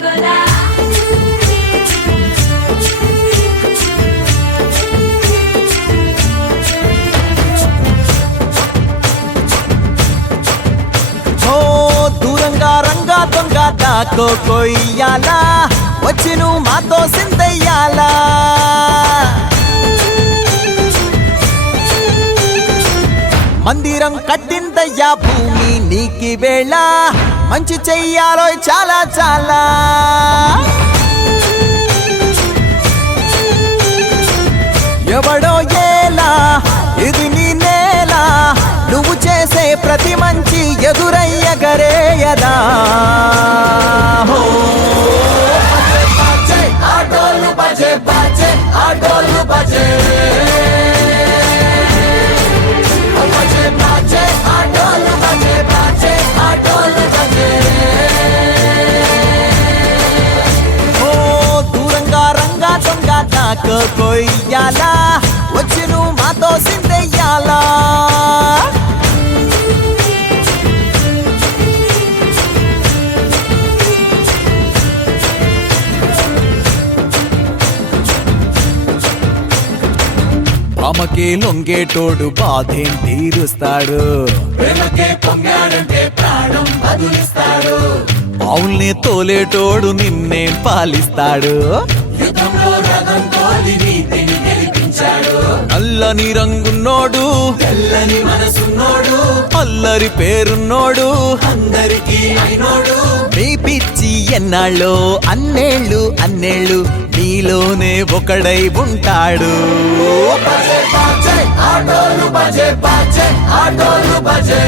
గోలా దూరంగా రంగా దొంగ దాకో కొయ్యాలా వచ్చి నువ్వు మాతో సిందయ్యాలా మందిరం కట్టిందయ్యా భూమి నీకి వేళ మంచి చెయ్యాలో చాలా చాలా ఎవడో ఏలా ఇది నీ నేల నువ్వు చేసే ప్రతి మంచి ఎదురయ్యగరేయదా ఆటోలు బజే బజే ఆటోలు బజే దూరంగా రంగా దొంగ దాకో కొయ్యాలా వచ్చి నువ్వు మాతో సిందెయ్యాలా ఆమెకే లొంగేటోడు బాధేం తీరుస్తాడు అవుల్ని తోలేటోడు నిన్నేం పాలిస్తాడు నల్లని రంగున్నోడు తెల్లని మనసున్నోడు అల్లరి పేరున్నోడు అందరికీ అయినోడు నీ పిచ్చి ఎన్నాళ్ళో అన్నేళ్ళు అన్నేళ్ళు నీలోనే ఒకడై ఉంటాడు ఆటోలు బజే బజే ఆటోలు బజే